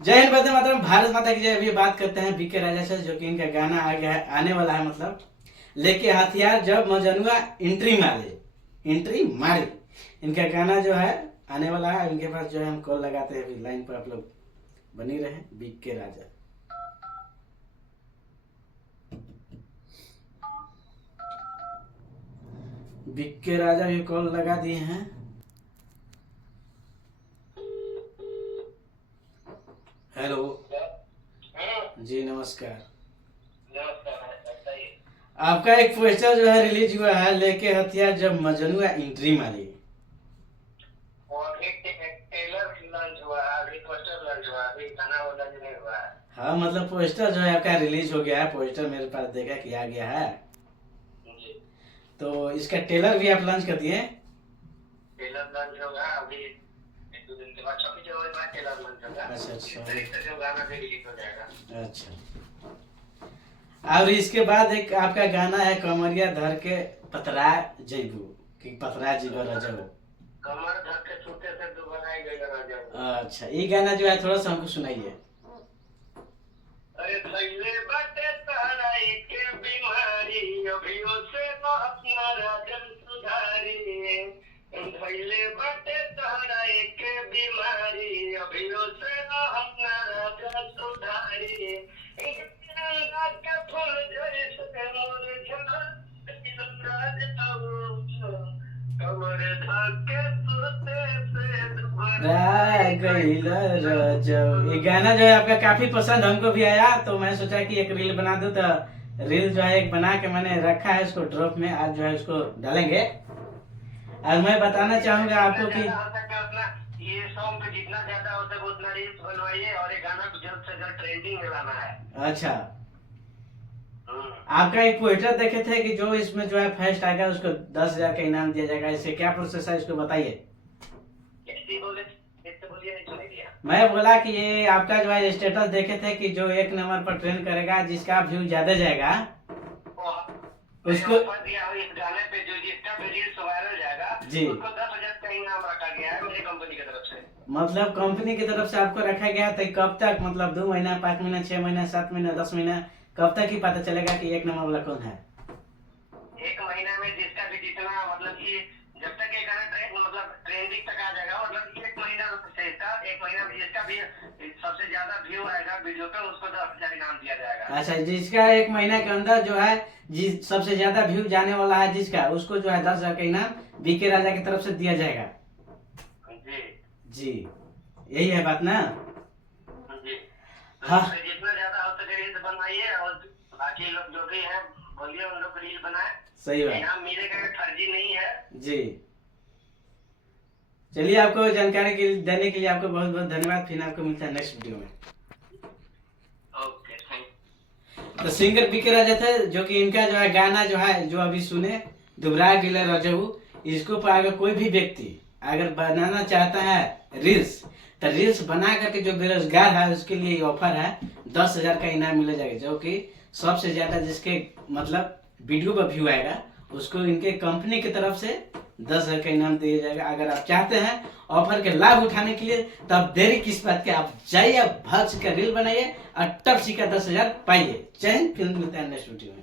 जय हिंद, वंदे मातरम, भारत माता की जय। अभी बात करते हैं बीके राजा से, जो कि इनका गाना आ गया है, आने वाला है। मतलब लेके हथियार जब मजनुआ एंट्री मारे, इनका गाना जो है आने वाला है। इनके पास जो है हम कॉल लगाते हैं, अभी लाइन पर आप लोग बनी रहे। बीके राजा, बीके राजा भी कॉल लगा दिए हैं। हेलो जी, नमस्कार। आपका एक पोस्टर जो है रिलीज हुआ है, लेके हथियार जब मजनुआ एंट्री मारी। हाँ, मतलब पोस्टर जो है आपका रिलीज हो गया है। पोस्टर मेरे पास देखा कि आ गया है, तो इसका ट्रेलर भी आप लॉन्च कर दिए। ट्रेलर लॉन्च होगा अभी एक दो दिन के बाद, 26 जनवरी के बाद ट्रेलर लॉन्च होगा। अच्छा इस तारीख से जो गाना भी रिलीज हो जाएगा। अच्छा, और इसके बाद एक आपका गाना है कमरिया धर के पतरा जैबू कि पतरा जीवा रजबू। कमर धर के छूटे से दोबारा ही गई राजा। अच्छा, ये गाना जो है थोड़ा सा हमको सुनाइए। अरे थैले बाटे तारा एक बीमारी, अभियो से न अपना राजन सुधारी। थैले बाटे तारा एक बीमारी, अभियो से न अपना राजन सुधारी। के फूल जैसे मुरझा कमर धर के छूटे से दोबारा। ये गाना जो है आपका काफी पसंद हमको भी आया, तो मैं सोचा कि एक रील बना दूं। तो रील जो है एक बना के मैंने रखा है, उसको ड्रॉप में आज जो है उसको डालेंगे। और मैं बताना चाहूंगा आपको कि ये सॉन्ग पे जितना ज्यादा हो सके उतना रील्स बनवाइए, और ये गाना जल्द से जल्द ट्रेंडिंग में लाना है। अच्छा, आपका एक पोस्टर देखे थे कि जो इसमें जो है फर्स्ट आएगा उसको 10,000 का इनाम दिया जाएगा। इससे क्या प्रोसेस है, इसको बताइए। मैं बोला कि ये आपका जो है स्टेटस देखे थे कि जो 1 नंबर पर ट्रेंड करेगा, जिसका व्यू ज्यादा जाएगा उसको इस गाने पे जो जिसका भी रील्स वायरल जाएगा जी, उसको 10,000 का इनाम रखा गया है मेरी कंपनी की तरफ से। मतलब कंपनी की तरफ से आपको रखा गया। तो कब तक, मतलब 2 महीना, 5 महीना, 6 महीना, 7 महीना, 10 महीना, कब तक ही पता चलेगा कि 1 नंबर वाला कौन है? 1 महीना में जिसका भी जितना, मतलब कि जब तक ये गाना मतलब ट्रेंडिंग तक आ जाएगा, मतलब 1 महीना से स्टार्ट, 1 महीना में जिसका भी सबसे ज्यादा व्यू आएगा वीडियो पे उसको 10,000 इनाम दिया जाएगा। अच्छा, जिसका 1 महीना के अंदर जो है जिस सबसे ज्यादा व्यू जाने वाला है, जिसका, उसको जो है 10,000 का इनाम बीके राजा की तरफ से दिया जाएगा। जी जी, यही है बात ना? जी। हाँ, जितना ज्यादा हो सके रील्स बनवाइए, और बाकी लोग जो भी है बोलिए उन लोग रील बनाए। सही बात। इनाम मिलेगा, फर्जी नहीं है जी, चलिए, आपको जानकारी देने के लिए आपको बहुत बहुत धन्यवाद। फिर आपको मिलता है नेक्स्ट वीडियो में। Okay, thank. तो सिंगर बीके राजा थे, जो कि इनका जो है गाना जो है जो अभी सुने, दुबरा गिला रजऊ। इसको पर अगर कोई भी व्यक्ति अगर बनाना चाहता है रील्स, तो रील्स बना करके जो बेरोजगार है उसके लिए ये ऑफर है। 10,000 का इनाम मिल जाएगा, जो कि सबसे ज्यादा जिसके मतलब वीडियो पर व्यू आएगा उसको इनके कंपनी की तरफ से 10,000 का इनाम दिया जाएगा। अगर आप चाहते हैं ऑफर के लाभ उठाने के लिए, तब देरी किस बात के, आप जाइए, भक्त का रील बनाइए और टप सी का 10,000 पाइए। जय हिंद, फिर मिलते हैं नेक्स्ट वीडियो में।